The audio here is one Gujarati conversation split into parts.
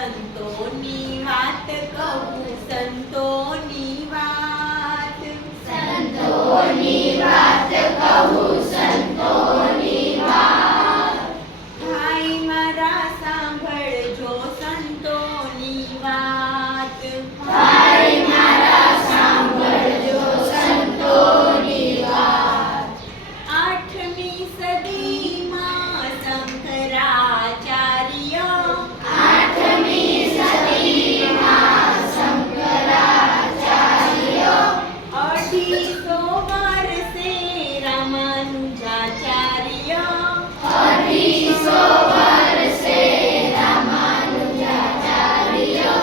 સંતોની વાત કહું, સંતોની વાત, સંતોની વાત કહું, સંતોની વાત. ભાઈ મારા સાંભળજો સંતોની વાત, ભાઈ મારા સાંભળજો સંતોની વાત. 8મી સદીમાં શંકરાચાર્ય, 8મી સદીમાં શંકરાચાર્ય, 250 વર્ષે રામાનુજાચાર્ય, 250 વર્ષે રામાનુજાચાર્ય,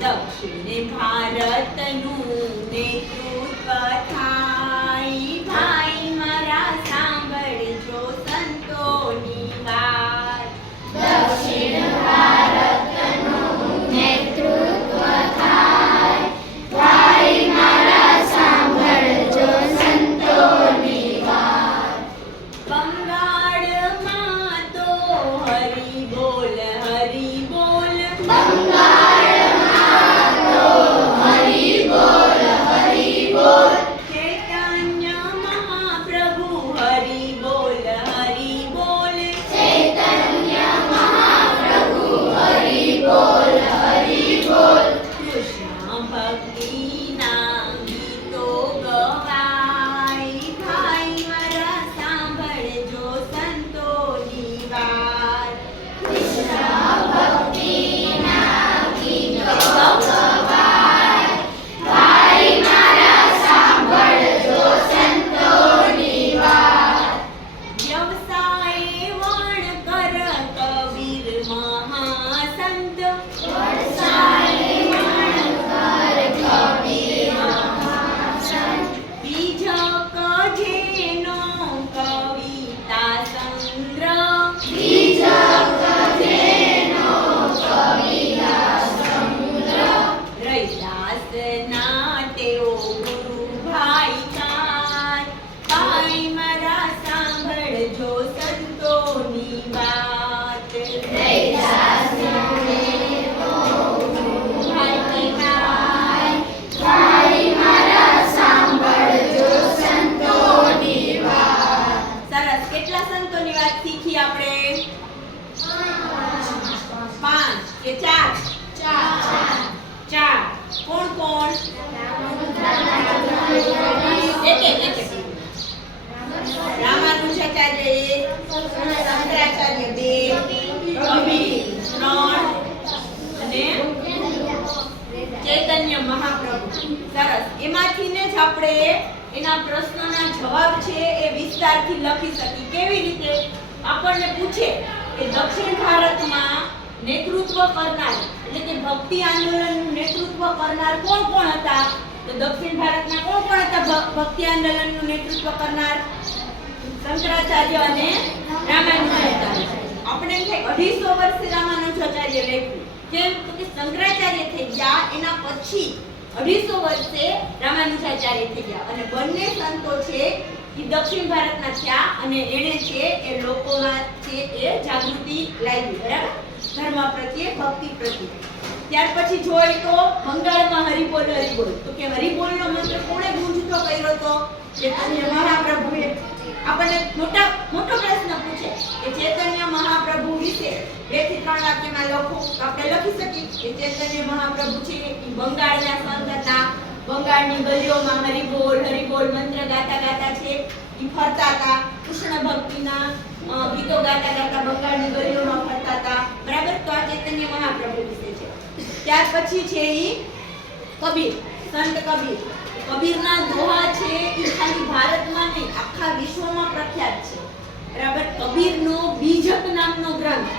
દક્ષિણ ભારતનું નેતૃત્વ થાય. ભાઈ મારા સાંભળજો સંતોની વાત, દક્ષિણ ભારતનું નેતૃત્વ થાય. ભાઈ મારા સાંભળજો સંતોની વાત. બંગાળમાં તો હરિ બોલ, હરિ બોલ, બંગાળમાં તો હરિ બોલ, હરિ બોલ. ચૈતન્ય મહાપ્રભુ હરિ બોલ, હરિ બોલ, ચૈતન્ય મહાપ્રભુ હરિ બોલ, હરિ બોલ. કૃષ્ણ ભક્તિના ગીતો ગવાય. ભાઈ મારા સાંભળજો સંતોની વાત, કૃષ્ણ ભક્તિના ગીતો ગવાય. ભાઈ મારા સાંભળજો સંતોની વાત. વ્યવસાય વણકર કબીર મહાસંત, વરસાય વણકર કબીર મહાસંત. બીજક જેનો કવિતા સંગ્રહ, બીજક જેનો કવિતા સંગ્રહ. રૈદાસના તેઓ ગુરુ ભાઈ કાન. ભાઈ મારા સાંભળજો સંતોની વાત, રૈદાસના દેવો ભાઈ કાન. ભાઈ મારા સાંભળજો સંતોની વાત. સરસ. કેટલા સંતોની વાત શીખી આપણે? 5 કે 4? 4. કોણ કોણ? એક. રામાનુજાચાર્ય 1, શંકરાચાર્ય 2, કબીર 3 અને ચૈતન્ય મહાપ્રભુ. સરસ. એમાંથી ને જ આપણે એના પ્રશ્નોના જવાબ છે એ વિસ્તારથી લખી શકીએ. કેવી રીતે? આપણને પૂછે કે દક્ષિણ ભારતમાં નેતૃત્વ કરનાર એટલે કે ભક્તિ આંદોલનનું નેતૃત્વ કરનાર કોણ કોણ હતા? તો દક્ષિણ ભારતના કોણ કોણ હતા ભક્તિ આંદોલનનું નેતૃત્વ કરનાર? શંકરાચાર્ય અને રામાનુજાચાર્ય. આપણે એમ થાય 250 વર્ષે રામાનુજાચાર્ય લખ્યું. કેમ? તો કે શંકરાચાર્ય થઈ ગયા એના પછી 250 વર્ષે રામાનુજાચાર્ય થઈ ગયા અને બંને સંતો છે એ દક્ષિણ ભારતના થયા અને એને છે એ લોકોમાં છે એ જાગૃતિ લાવી. બરાબર? ધર્મ પ્રત્યે, ભક્તિ પ્રત્યે. ત્યાર પછી જોઈએ તો બંગાળમાં હરિબોલ, હરિબોલ. તો કે હરિબોલનો મંત્ર કોણે ગુંજતો કર્યો તો? ચૈતન્ય મહાપ્રભુએ. આપણને મોટો પ્રશ્ન પૂછે કે ચૈતન્ય મહાપ્રભુ વિશે 2 થી 3 વાક્યમાં લખો. તો આપણે લખી શકીએ કે ચૈતન્ય મહાપ્રભુ છે એ બંગાળના સંત હતા. બંગાળની ગલીઓમાં હરિબોલ, હરિબોલ મંત્ર ગાતા છે એ ફરતા હતા. કૃષ્ણ ભક્તિના ગીતો ગાતા બંગાળની ગલીઓમાં ફરતા હતા. બરાબર? તો આ ચૈતન્ય મહાપ્રભુ વિશે છે. ત્યાર પછી છે એ કબીર, સંત કબીર. કબીરના દોહા છે એ ખાલી ભારતમાં નહીં આખા વિશ્વમાં પ્રખ્યાત છે. બરાબર? કબીરનો બીજક નામનો ગ્રંથ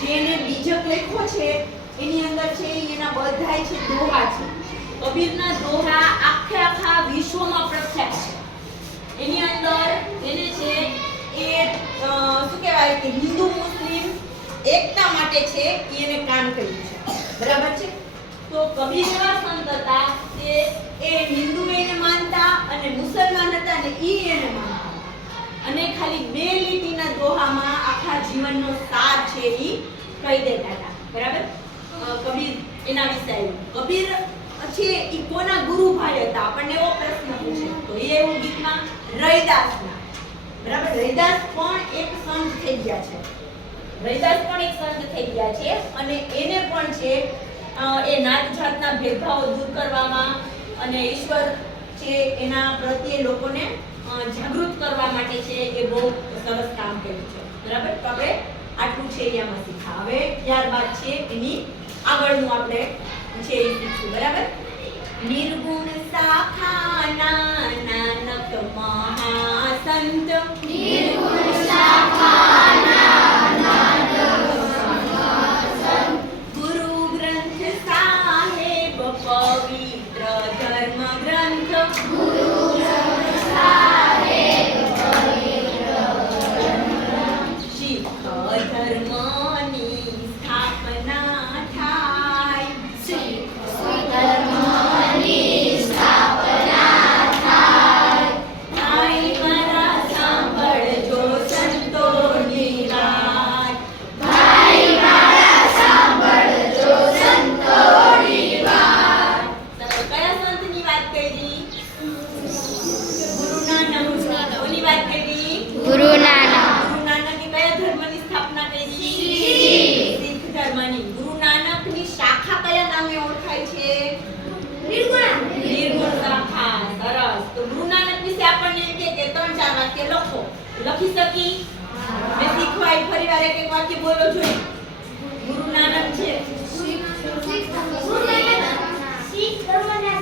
જેને બીજક લખ્યો છે એની અંદર છે એના બધાય છે દોહા છે. કબીરના દોહા આખા વિશ્વમાં પ્રખ્યાત છે. એની અંદર એને છે એ શું કહેવાય કે હિન્દુ મુસ્લિમ એકતા માટે છે એને કામ કર્યું છે. બરાબર છે? તો કબીર એવા સંત હતા કે એ હિન્દુ એને માનતા અને મુસલમાન હતા ને ઈ એને માનતા. અને ખાલી 2 લીટીના દોહામાં આખા જીવનનો સાર છે ઈ કહી દેતા હતા. બરાબર? કબીર એના વિશે આવ્યું. કબીર છે ઈ કોના ગુરુભાઈ હતા આપણને એવો પ્રશ્ન પૂછે તો એ એવું ગીતમાં રૈદાસના. બરાબર, રૈદાસ પણ એક સંત થઈ ગયા છે. રૈદાસ પણ એક સંત થઈ ગયા છે અને એને પણ છે એ નાત જાતના ભેદભાવો દૂર કરવામાં અને ઈશ્વર છે એના પ્રત્યે લોકોને જાગૃત કરવા માટે છે એ બહુ સરસ કામ કર્યું છે. બરાબર, તો આપણે આટલું છે એમાં શીખા. હવે ત્યારબાદ છે એની આગળનું આપણે છે એ શીખશું. બરાબર, નિર્ગુણ શાખાના નાનક મહાસંત નિર્ગુણ શાખાના નાનક ગુરુ ગ્રંથ સાહેબ પવિત્ર ધર્મ ગ્રંથ ગુરુ સાહેબ શીખ ધર્મની સ્થાપના થાય. ધર્મની સ્થાપના થાય. ભાઈ મારા સાંભળજો સંતોની વાત. ભાઈ મારા સાંભળજો સંતોની વાત. તમે કયા સંતની વાત કરી? ગુરુ નાનક. કોની વાત કરી? ગુરુ નાનક. ગુરુ નાનકે કયા ધર્મની સ્થાપના કરી? શીખ ધર્મની. ગુરુ નાનકની શાખા કયા નામે ઓળખાય છે? નિર્ગુણ શાખા. સરસ. તો ગુરુ નાનક વિશે આપણને એમ કે 3-4 વાક્ય લખો. લખી શકી? મેં શીખવાય ફરીવાર એક વાક્ય બોલો જોઈએ. ગુરુ નાનક છે શીખ ધર્મના